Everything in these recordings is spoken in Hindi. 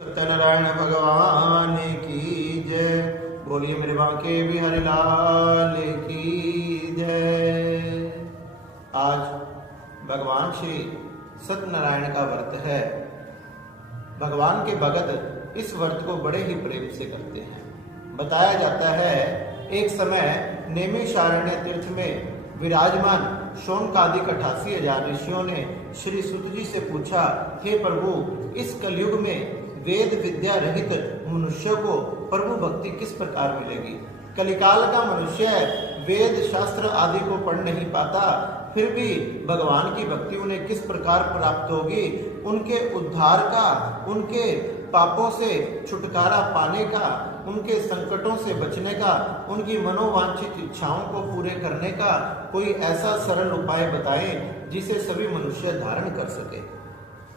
सत्यनारायण भगवान की जय। बोलिए मेरे बांके बिहारी लाल की जय। आज भगवान श्री सत्यनारायण का व्रत है। भगवान के भगत इस व्रत को बड़े ही प्रेम से करते हैं। बताया जाता है एक समय नैमिषारण्य तीर्थ में विराजमान शौनकादिक 88,000 ऋषियों ने श्री सुत जी से पूछा, हे प्रभु, इस कलयुग में वेद विद्या रहित मनुष्य को प्रभु भक्ति किस प्रकार मिलेगी? कलिकाल का मनुष्य वेद शास्त्र आदि को पढ़ नहीं पाता, फिर भी भगवान की भक्ति उन्हें किस प्रकार प्राप्त होगी? उनके उद्धार का, उनके पापों से छुटकारा पाने का, उनके संकटों से बचने का, उनकी मनोवांछित इच्छाओं को पूरे करने का कोई ऐसा सरल उपाय बताएं जिसे सभी मनुष्य धारण कर सके।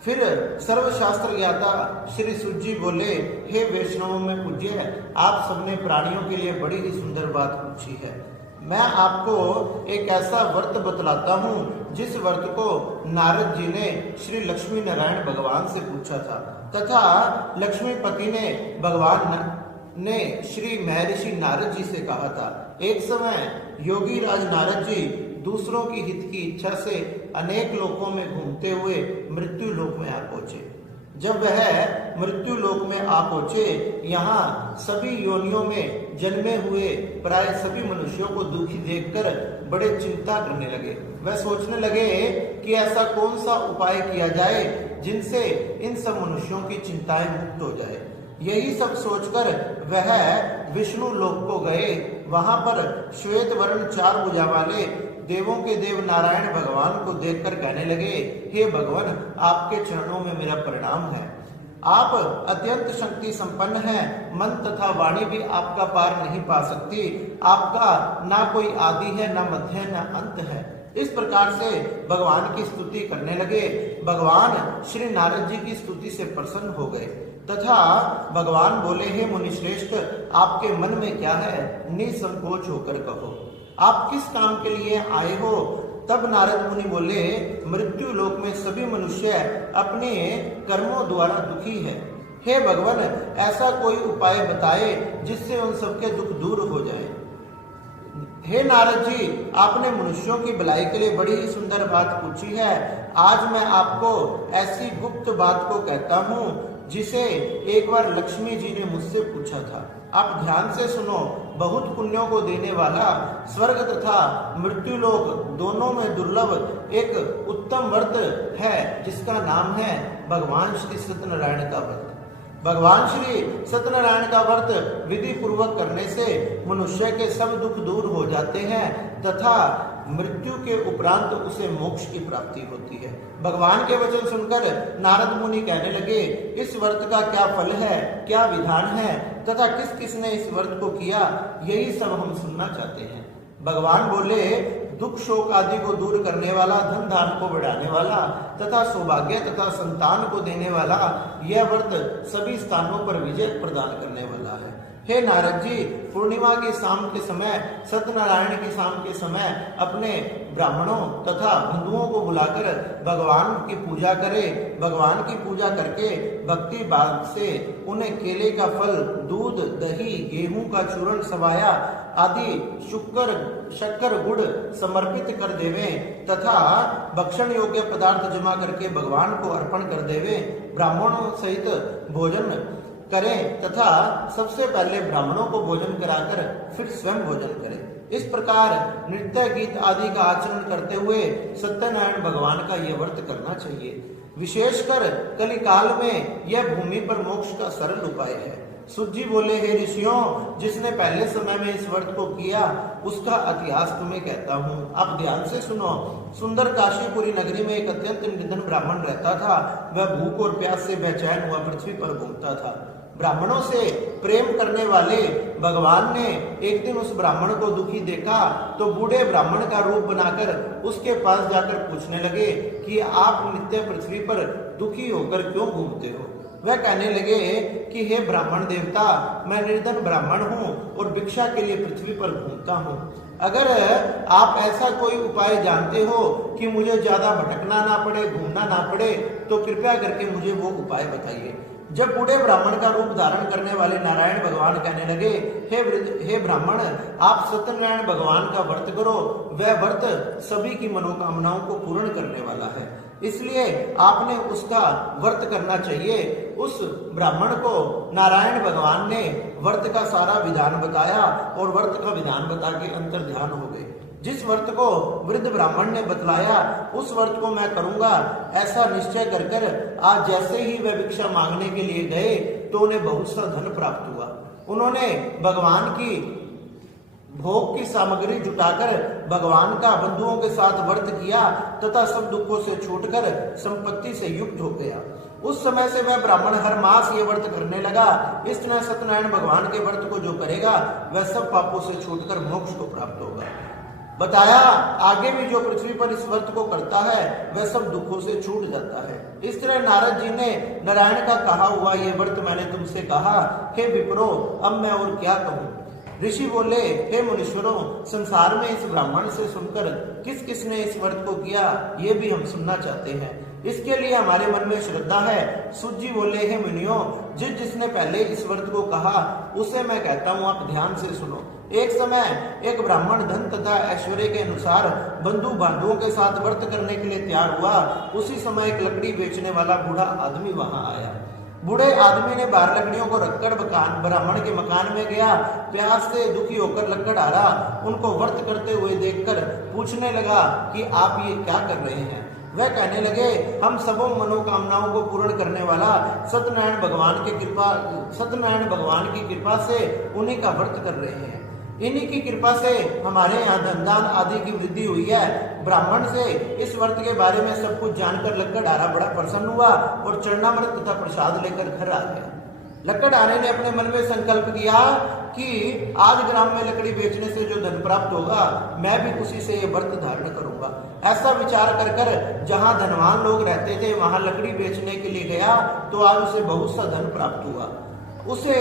फिर सर्वशास्त्र ज्ञाता श्री सुत जी बोले, हे वैष्णवों में पूज्य, आप सबने प्राणियों के लिए बड़ी ही सुंदर बात पूछी है। मैं आपको एक ऐसा व्रत बतलाता हूँ जिस व्रत को नारद जी ने श्री लक्ष्मी नारायण भगवान से पूछा था, तथा लक्ष्मीपति ने भगवान ने श्री महर्षि नारद जी से कहा था। एक समय योगी राज नारद जी दूसरों की हित की इच्छा से अनेक लोकों में घूमते हुए मृत्यु लोक में आ पहुंचे। जब वह मृत्यु लोक में आ पहुंचे, यहाँ सभी योनियों में जन्मे हुए प्राय सभी मनुष्यों को दुखी देखकर बड़े चिंता करने लगे। वह सोचने लगे कि ऐसा कौन सा उपाय किया जाए जिनसे इन सब मनुष्यों की चिंताएं मुक्त हो जाए। यही सब सोचकर वह विष्णु लोक को गए। वहां पर श्वेत वर्ण 4 भुजा वाले देवों के देव नारायण भगवान को देखकर कहने लगे, हे भगवान, आपके चरणों में मेरा प्रणाम है। आप अत्यंत शक्ति संपन्न हैं, मन तथा वाणी भी आपका पार नहीं पा सकती। आपका ना कोई आदि है, ना मध्य है, ना अंत है। इस प्रकार से भगवान की स्तुति करने लगे। भगवान श्री नारद जी की स्तुति से प्रसन्न हो गए तथा भगवान बोले, हे मुनिश्रेष्ठ, आपके मन में क्या है? निसंकोच होकर कहो, आप किस काम के लिए आए हो? तब नारद मुनि बोले, मृत्यु लोक में सभी मनुष्य अपने कर्मों द्वारा दुखी है। हे भगवान, ऐसा कोई उपाय बताए जिससे उन सबके दुख दूर हो जाए। हे नारद जी, आपने मनुष्यों की भलाई के लिए बड़ी ही सुंदर बात पूछी है। आज मैं आपको ऐसी गुप्त बात को कहता हूँ जिसे एक बार लक्ष्मी जी ने मुझसे पूछा था। आप ध्यान से सुनो। बहुत पुण्यों को देने वाला स्वर्ग तथा मृत्यु लोक दोनों में दुर्लभ एक उत्तम व्रत है जिसका नाम है भगवान श्री सत्यनारायण का व्रत। भगवान श्री सत्यनारायण का व्रत विधि पूर्वक करने से मनुष्य के सब दुख दूर हो जाते हैं तथा मृत्यु के उपरांत उसे मोक्ष की प्राप्ति होती है। भगवान के वचन सुनकर नारद मुनि कहने लगे, इस व्रत का क्या फल है, क्या विधान है तथा किस किस ने इस व्रत को किया, यही सब हम सुनना चाहते हैं। भगवान बोले, दुख शोक आदि को दूर करने वाला, धन धान को बढ़ाने वाला तथा सौभाग्य तथा संतान को देने वाला यह व्रत सभी स्थानों पर विजय प्रदान करने वाला है। हे नारद जी, पूर्णिमा की शाम के समय, सत्यनारायण की शाम के समय अपने ब्राह्मणों तथा बंधुओं को बुलाकर भगवान की पूजा करें। भगवान की पूजा करके भक्ति भाव से उन्हें केले का फल, दूध, दही, गेहूं का चूर्ण, सवाया आदि शक्कर गुड़ समर्पित कर देवें तथा भक्षण योग्य पदार्थ जमा करके भगवान को अर्पण कर देवें। ब्राह्मणों सहित भोजन करें तथा सबसे पहले ब्राह्मणों को भोजन कराकर फिर स्वयं भोजन करें। इस प्रकार नृत्य गीत आदि का आचरण करते हुए सत्यनारायण भगवान का यह व्रत करना चाहिए। विशेषकर कलिकाल में यह भूमि पर मोक्ष का सरल उपाय है। सुत जी बोले, हे ऋषियों, जिसने पहले समय में इस व्रत को किया उसका इतिहास तुम्हें कहता हूँ। आप ध्यान से सुनो। सुंदर काशीपुरी नगरी में एक अत्यंत निर्धन ब्राह्मण रहता था। वह भूख और प्यास से बेचैन हुआ पृथ्वी पर घूमता था। ब्राह्मणों से प्रेम करने वाले भगवान ने एक दिन उस ब्राह्मण को दुखी देखा तो बूढ़े ब्राह्मण का रूप बनाकर उसके पास जाकर पूछने लगे कि आप नित्य पृथ्वी पर दुखी होकर क्यों घूमते हो? वह कहने लगे कि हे ब्राह्मण देवता, मैं निर्धन ब्राह्मण हूँ और भिक्षा के लिए पृथ्वी पर घूमता हूँ। अगर आप ऐसा कोई उपाय जानते हो कि मुझे ज्यादा भटकना ना पड़े, घूमना ना पड़े, तो कृपया करके मुझे वो उपाय बताइए। जब बूढ़े ब्राह्मण का रूप धारण करने वाले नारायण भगवान कहने लगे, हे ब्राह्मण, आप सत्यनारायण भगवान का व्रत करो, वह व्रत सभी की मनोकामनाओं को पूर्ण करने वाला है, इसलिए आपने उसका व्रत करना चाहिए। उस ब्राह्मण को नारायण भगवान ने व्रत का सारा विधान बताया और व्रत का विधान बता के अंतर ध्यान हो गए। जिस व्रत को वृद्ध ब्राह्मण ने बतलाया उस व्रत को मैं करूंगा, ऐसा निश्चय कर आज जैसे ही वह भिक्षा मांगने के लिए गए तो उन्हें बहुत सा धन प्राप्त हुआ। उन्होंने भगवान की भोग की सामग्री जुटाकर भगवान का बंधुओं के साथ व्रत किया तथा सब दुखों से छूटकर संपत्ति से युक्त हो गया। उस समय से वह ब्राह्मण हर मास ये व्रत करने लगा। इस तरह सत्यनारायण भगवान के व्रत को जो करेगा वह सब पापों से छूटकर मोक्ष को प्राप्त होगा। बताया आगे भी जो पृथ्वी पर इस व्रत को करता है वह सब दुखों से छूट जाता है। इस तरह नारद जी ने नारायण का कहा हुआ ये व्रत मैंने तुमसे कहा, हे विप्रो, अब मैं और क्या कहूँ। ऋषि बोले, हे मुनीश्वरों, संसार में इस ब्राह्मण से सुनकर किस किस ने इस व्रत को किया ये भी हम सुनना चाहते हैं, इसके लिए हमारे मन में श्रद्धा है। सूत जी बोले, हे मुनियों, जिसने पहले इस व्रत को कहा उसे मैं कहता हूँ, आप ध्यान से सुनो। एक समय एक ब्राह्मण धन तथा ऐश्वर्य के अनुसार बंधु बांधवों के साथ व्रत करने के लिए तैयार हुआ। उसी समय एक लकड़ी बेचने वाला बूढ़ा आदमी वहां आया। बूढ़े आदमी ने 12 लकड़ियों को रखकर ब्राह्मण के मकान में गया। प्यास से दुखी होकर लकड़ आ रहा उनको व्रत करते हुए देखकर पूछने लगा कि आप ये क्या कर रहे हैं। वह कहने लगे, हम सबों मनोकामनाओं को पूर्ण करने वाला सत्यनारायण भगवान की कृपा से उन्हीं का व्रत कर रहे हैं। इन्हीं की कृपा से हमारे यहाँ धनदान आदि की वृद्धि हुई है। ब्राह्मण से इस व्रत के बारे में सब कुछ जानकर लक्कड़हारा बड़ा प्रसन्न हुआ और चरणामृत तथा प्रसाद लेकर घर आ गया। लक्कड़हारे ने अपने मन में संकल्प किया कि आज ग्राम में लकड़ी बेचने से जो धन प्राप्त होगा मैं भी उसी से ये व्रत धारण करूंगा। ऐसा विचार कर जहां धनवान लोग रहते थे वहां लकड़ी बेचने के लिए गया तो आज उसे बहुत सा धन प्राप्त हुआ। उसे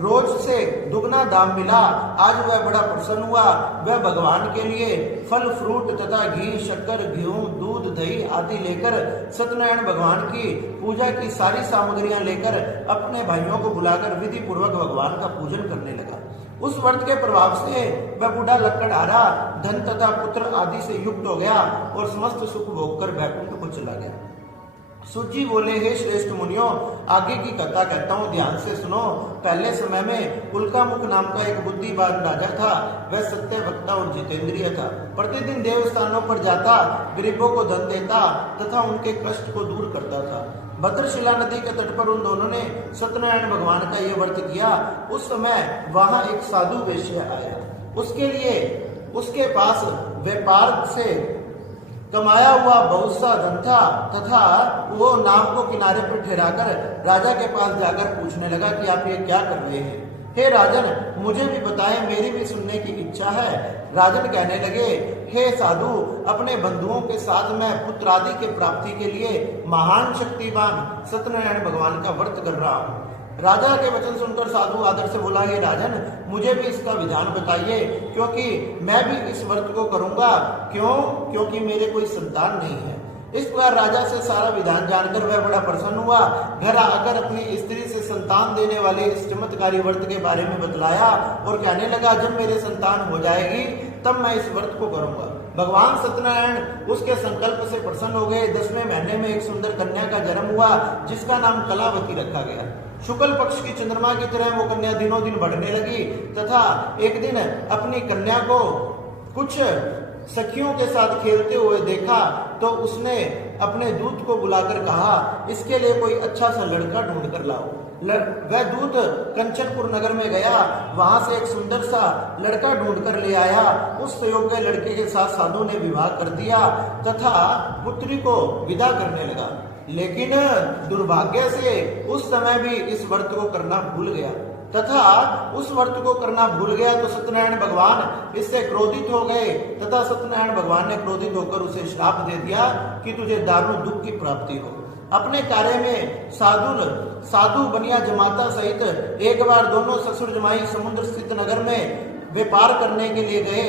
रोज से दुगना दाम मिला। आज वह बड़ा प्रसन्न हुआ। वह भगवान के लिए फल फ्रूट तथा घी, शक्कर, गेहूं, दूध, दही आदि लेकर सत्यनारायण भगवान की पूजा की सारी सामग्रियां लेकर अपने भाइयों को बुलाकर विधि पूर्वक भगवान का पूजन करने लगा। उस व्रत के प्रभाव से वह बूढ़ा लक्कड़हारा धन तथा पुत्र आदि से युक्त हो गया और समस्त सुख भोग कर वैकुंठ को चला गया। सूत जी बोले, हे श्रेष्ठ मुनियों, आगे की कथा कहता हूँ, ध्यान से सुनो। पहले समय में उल्कामुख नाम का एक बुद्धिमान राजा था। वह सत्य वक्ता और जितेंद्रिय था। प्रतिदिन देव स्थानों पर जाता, गरीबों को धन देता तथा उनके कष्ट को दूर करता था। भद्रशिला नदी के तट पर उन दोनों ने सत्यनारायण भगवान का यह व्रत किया। उस समय वहां एक साधु वैश्य आया। उसके पास व्यापार से कमाया हुआ बहुत सा धन था तथा वो नाव को किनारे पर ठहराकर राजा के पास जाकर पूछने लगा कि आप ये क्या कर रहे हैं। हे राजन, मुझे भी बताएं, मेरी भी सुनने की इच्छा है। राजन कहने लगे, हे साधु, अपने बंधुओं के साथ मैं पुत्र आदि के प्राप्ति के लिए महान शक्तिमान सत्यनारायण भगवान का व्रत कर रहा हूँ। राजा के वचन सुनकर साधु आदर से बोला, हे राजन, मुझे भी इसका विधान बताइए, क्योंकि मैं भी इस व्रत को करूंगा। क्योंकि मेरे कोई संतान नहीं है। इस प्रकार राजा से सारा विधान जानकर वह बड़ा प्रसन्न हुआ। घर आकर अपनी स्त्री से संतान देने वाले इस चमत्कारी व्रत के बारे में बतलाया और कहने लगा, जब मेरे संतान हो जाएगी तब मैं इस व्रत को करूंगा। भगवान सत्यनारायण उसके संकल्प से प्रसन्न हो गए। 10वें महीने में एक सुंदर कन्या का जन्म हुआ जिसका नाम कलावती रखा गया। शुक्ल पक्ष की चंद्रमा की तरह वो कन्या दिनों दिन बढ़ने लगी तथा एक दिन अपनी कन्या को कुछ सखियों के साथ खेलते हुए देखा तो उसने अपने दूत को बुलाकर कहा, इसके लिए कोई अच्छा सा लड़का ढूंढ कर लाओ। वह दूत कंचनपुर नगर में गया। वहां से एक सुंदर सा लड़का ढूंढ कर ले आया। उस योग्य लड़के के साथ साधु ने विवाह कर दिया तथा पुत्री को विदा करने लगा। लेकिन दुर्भाग्य से उस समय भी इस व्रत को करना भूल गया तथा उस व्रत को करना भूल गया तो सत्यनारायण भगवान इससे क्रोधित हो गए तथा सत्यनारायण भगवान ने क्रोधित होकर उसे श्राप दे दिया कि तुझे दारुण दुख की प्राप्ति हो। अपने कार्य में साधु बनिया जमाता सहित एक बार दोनों ससुर जमाई समुद्र स्थित नगर में व्यापार करने के लिए गए।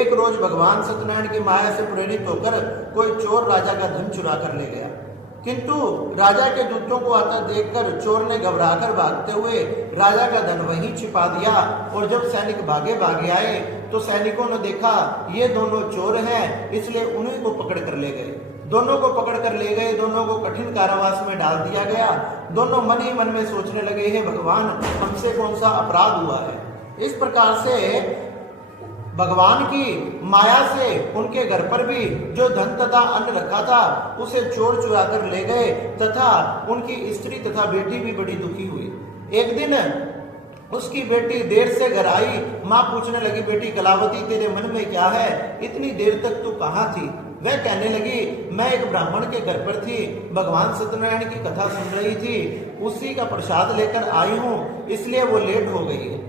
एक रोज भगवान सत्यनारायण की माया से प्रेरित होकर कोई चोर राजा का धन चुरा कर ले गया। किंतु राजा के दूतों को आता देखकर चोर ने घबराकर भागते हुए राजा का धन वहीं छिपा दिया। और जब सैनिक भागे भागे आए तो सैनिकों ने देखा ये दोनों चोर हैं, इसलिए उन्हीं को पकड़ कर ले गए। दोनों को पकड़ कर ले गए, दोनों को कठिन कारावास में डाल दिया गया। दोनों मन ही मन में सोचने लगे, हे भगवान, हमसे कौन सा अपराध हुआ है। इस प्रकार से भगवान की माया से उनके घर पर भी जो धन तथा अन्न रखा था उसे चोर चुरा कर ले गए तथा उनकी स्त्री तथा बेटी भी बड़ी दुखी हुई। एक दिन उसकी बेटी देर से घर आई। माँ पूछने लगी, बेटी कलावती, तेरे मन में क्या है? इतनी देर तक तू कहाँ थी? वह कहने लगी, मैं एक ब्राह्मण के घर पर थी, भगवान सत्यनारायण की कथा सुन रही थी, उसी का प्रसाद लेकर आई हूँ, इसलिए वो लेट हो गई है।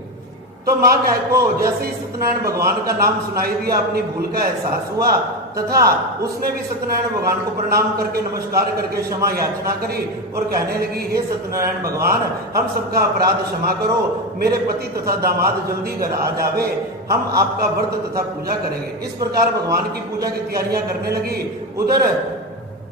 तो माँ को जैसे ही सत्यनारायण भगवान का नाम सुनाई दिया, अपनी भूल का एहसास हुआ तथा उसने भी सत्यनारायण भगवान को प्रणाम करके नमस्कार करके क्षमा याचना करी और कहने लगी, हे सत्यनारायण भगवान, हम सबका अपराध क्षमा करो, मेरे पति तथा दामाद जल्दी घर आ जावे, हम आपका व्रत तथा पूजा करेंगे। इस प्रकार भगवान की पूजा की तैयारियां करने लगी। उधर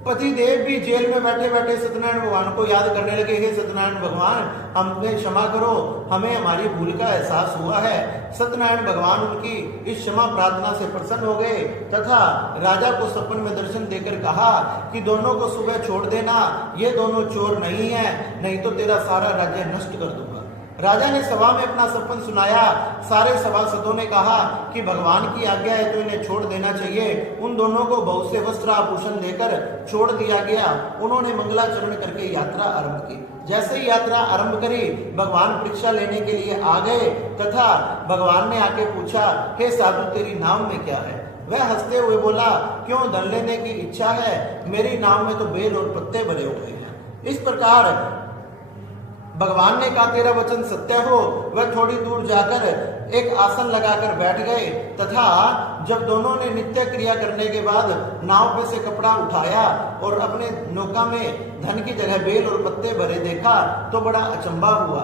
पति देव भी जेल में बैठे बैठे सत्यनारायण भगवान को याद करने लगे, हे सत्यनारायण भगवान, हमें क्षमा करो, हमें हमारी भूल का एहसास हुआ है। सत्यनारायण भगवान उनकी इस क्षमा प्रार्थना से प्रसन्न हो गए तथा राजा को सपन में दर्शन देकर कहा कि दोनों को सुबह छोड़ देना, ये दोनों चोर नहीं है, नहीं तो तेरा सारा राज्य नष्ट कर दूंगा। राजा ने सभा में अपना सपन सुनाया। सारे सभासदों ने कहा कि भगवान की आज्ञा है तो इन्हें छोड़ देना चाहिए। उन दोनों को बहुत से वस्त्र आभूषण देकर छोड़ दिया गया। उन्होंने मंगलाचरण करके यात्रा आरंभ की। जैसे ही यात्रा आरंभ करी, भगवान परीक्षा लेने के लिए आ गए तथा भगवान ने आके पूछा, हे साधु, तेरी नाम में क्या है? वह हंसते हुए बोला, क्यों धन लेने की इच्छा है? मेरी नाव में तो बेल और पत्ते भरे हुए हैं। इस प्रकार भगवान ने कहा, तेरा वचन सत्य हो। वह थोड़ी दूर जाकर एक आसन लगाकर बैठ गए तथा जब दोनों ने नित्य क्रिया करने के बाद नाव पे से कपड़ा उठाया और अपने नौका में धन की जगह बेल और पत्ते भरे देखा तो बड़ा अचंभा हुआ।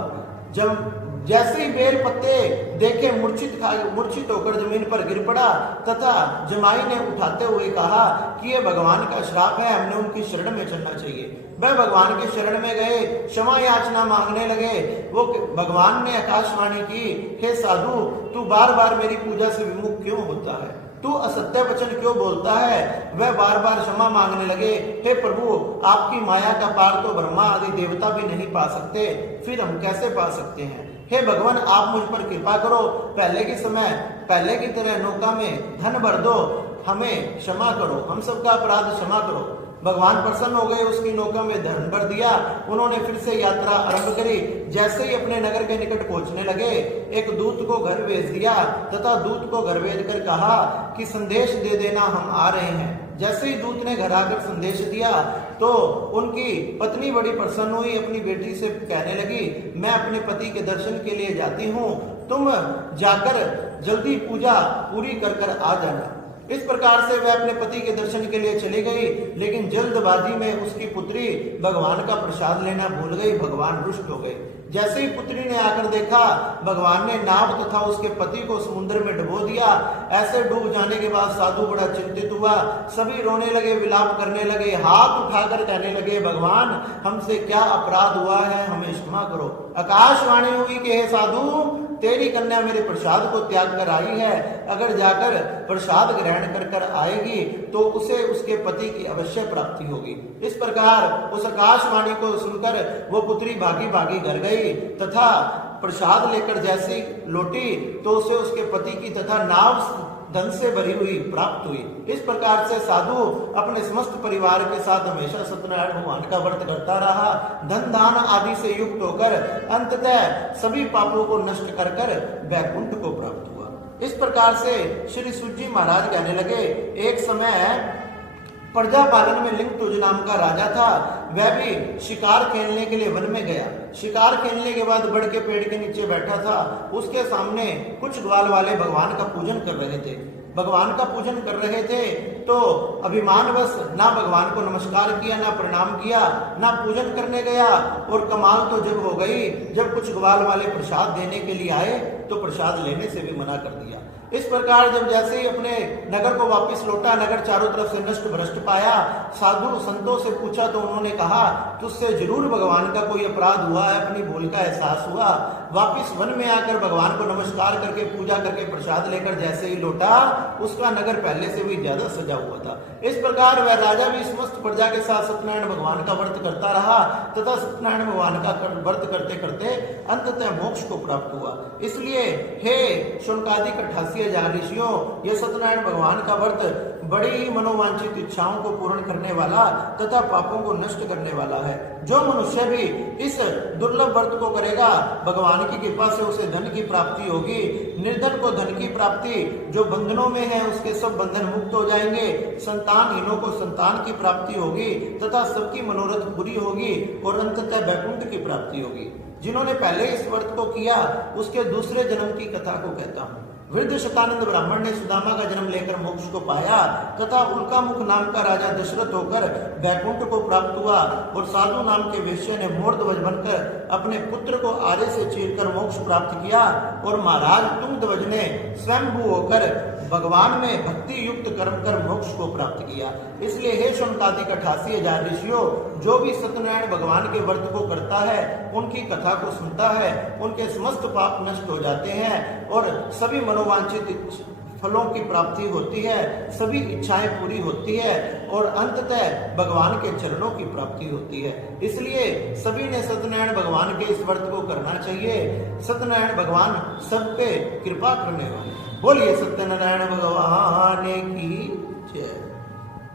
जब जैसे ही बेल पत्ते देखे, मूर्छित होकर जमीन पर गिर पड़ा तथा जमाई ने उठाते हुए कहा कि ये भगवान का श्राप है, हमने उनकी शरण में चलना चाहिए। वह भगवान के शरण में गए, क्षमा याचना मांगने लगे। वो भगवान ने आकाशवाणी की, हे साधु, तू बार बार मेरी पूजा से विमुख क्यों होता है? तू असत्य वचन क्यों बोलता है? वह बार बार क्षमा मांगने लगे, हे प्रभु, आपकी माया का पार तो ब्रह्मा आदि देवता भी नहीं पा सकते, फिर हम कैसे पा सकते हैं? हे भगवान, आप मुझ पर कृपा करो, पहले की तरह नौका में धन भर दो, हमें क्षमा करो, हम सबका अपराध क्षमा करो। भगवान प्रसन्न हो गए, उसकी नौका में धन भर दिया। उन्होंने फिर से यात्रा आरंभ करी। जैसे ही अपने नगर के निकट पहुंचने लगे, एक दूत को घर भेज दिया तथा दूत को घर भेज कर कहा कि संदेश दे देना, हम आ रहे हैं। जैसे ही दूत ने घर आकर संदेश दिया तो उनकी पत्नी बड़ी प्रसन्न हुई, अपनी बेटी से कहने लगी, मैं अपने पति के दर्शन के लिए जाती हूँ, तुम जाकर जल्दी पूजा पूरी कर कर आ जाना। इस प्रकार से वह अपने पति के दर्शन के लिए चली गई, लेकिन जल्दबाजी में उसकी पुत्री भगवान का प्रसाद लेना भूल गई। भगवान रुष्ट हो गए। जैसे ही पुत्री ने आकर देखा, भगवान ने नाव तथा उसके पति को समुद्र में डुबो दिया। ऐसे डूब जाने के बाद साधु बड़ा चिंतित हुआ। सभी रोने लगे, विलाप करने लगे, हाथ उठाकर कहने लगे, भगवान, हमसे क्या अपराध हुआ है, हमें क्षमा करो। आकाशवाणी हुई कि हे साधु, तेरी कन्या मेरे प्रसाद को त्याग कर आई है, अगर जाकर प्रसाद ग्रहण कर कर आएगी तो उसे उसके पति की अवश्य प्राप्ति होगी। इस प्रकार उस आकाशवाणी को सुनकर वो पुत्री भागी भागी घर गई तथा प्रसाद लेकर जैसी लौटी तो उसे उसके पति की तथा नाव धन से भरी हुई प्राप्त हुई। इस प्रकार से साधु अपने समस्त परिवार के साथ हमेशा सत्यनारायण भगवान का व्रत करता रहा। धन दान आदि से युक्त होकर अंततः सभी पापों को नष्ट कर कर वैकुंठ को प्राप्त हुआ। इस प्रकार से श्री सूत जी महाराज कहने लगे, एक समय प्रजापालन में लिंग तुज नाम का राजा था। वह भी शिकार खेलने के लिए वन में गया। शिकार खेलने के बाद बड़ के पेड़ के नीचे बैठा था। उसके सामने कुछ ग्वाल वाले भगवान का पूजन कर रहे थे। भगवान का पूजन कर रहे थे तो अभिमानवश ना भगवान को नमस्कार किया, ना प्रणाम किया, ना पूजन करने गया। और कमाल तो जब हो गई, जब कुछ ग्वाल वाले प्रसाद देने के लिए आए तो प्रसाद लेने से भी मना कर दिया। इस प्रकार जब जैसे ही अपने नगर को वापस लौटा, नगर चारों तरफ से नष्ट भ्रष्ट पाया, साधु संतों से पूछा तो उन्होंने कहा तुझसे जरूर भगवान का कोई अपराध हुआ है, अपनी भूल का एहसास हुआ। वापिस वन में आकर भगवान को नमस्कार करके पूजा करके प्रसाद लेकर जैसे ही लौटा, उसका नगर पहले से भी ज्यादा सजा हुआ था। इस प्रकार वह राजा भी समस्त प्रजा के साथ सत्यनारायण भगवान का व्रत करता रहा तथा सत्यनारायण भगवान का व्रत करते करते अंततः मोक्ष को प्राप्त हुआ। इसलिए हे शौनकादिक 88,000 ऋषियों, यह सत्यनारायण भगवान का व्रत बड़ी ही मनोवांछित इच्छाओं को पूर्ण करने वाला तथा पापों को नष्ट करने वाला है। जो मनुष्य भी इस दुर्लभ व्रत को करेगा, भगवान की कृपा से उसे धन की प्राप्ति होगी। निर्धन को धन की प्राप्ति, जो बंधनों में है उसके सब बंधन मुक्त हो जाएंगे। संतानहीनों को संतान की प्राप्ति होगी तथा सबकी मनोरथ पूरी होगी और अंततः वैकुंठ की प्राप्ति होगी। जिन्होंने पहले इस व्रत को किया उसके दूसरे जन्म की कथा को कहता हूँ। वृद्ध शतानंद ब्राह्मण ने सुदामा का जन्म लेकर मोक्ष को पाया तथा उल्कामुख नाम का राजा दशरथ होकर वैकुंठ को प्राप्त हुआ और साधु नाम के वेश्य ने मोरध्वज बनकर अपने पुत्र को आरे से चीरकर मोक्ष प्राप्त किया और महाराज तुंगध्वज ने स्वयंभू होकर भगवान में भक्ति युक्त कर्म कर मोक्ष को प्राप्त किया। इसलिए हे शौनकादिक 88,000 ऋषियों, जो भी सत्यनारायण भगवान के व्रत को करता है, उनकी कथा को सुनता है, उनके समस्त पाप नष्ट हो जाते हैं और सभी मनोवांछित फलों की प्राप्ति होती है, सभी इच्छाएं पूरी होती है और अंततः भगवान के चरणों की प्राप्ति होती है। इसलिए सभी ने सत्यनारायण भगवान के इस व्रत को करना चाहिए। सत्यनारायण भगवान सब पे कृपा करने वाले। बोलिए सत्यनारायण भगवान की जय।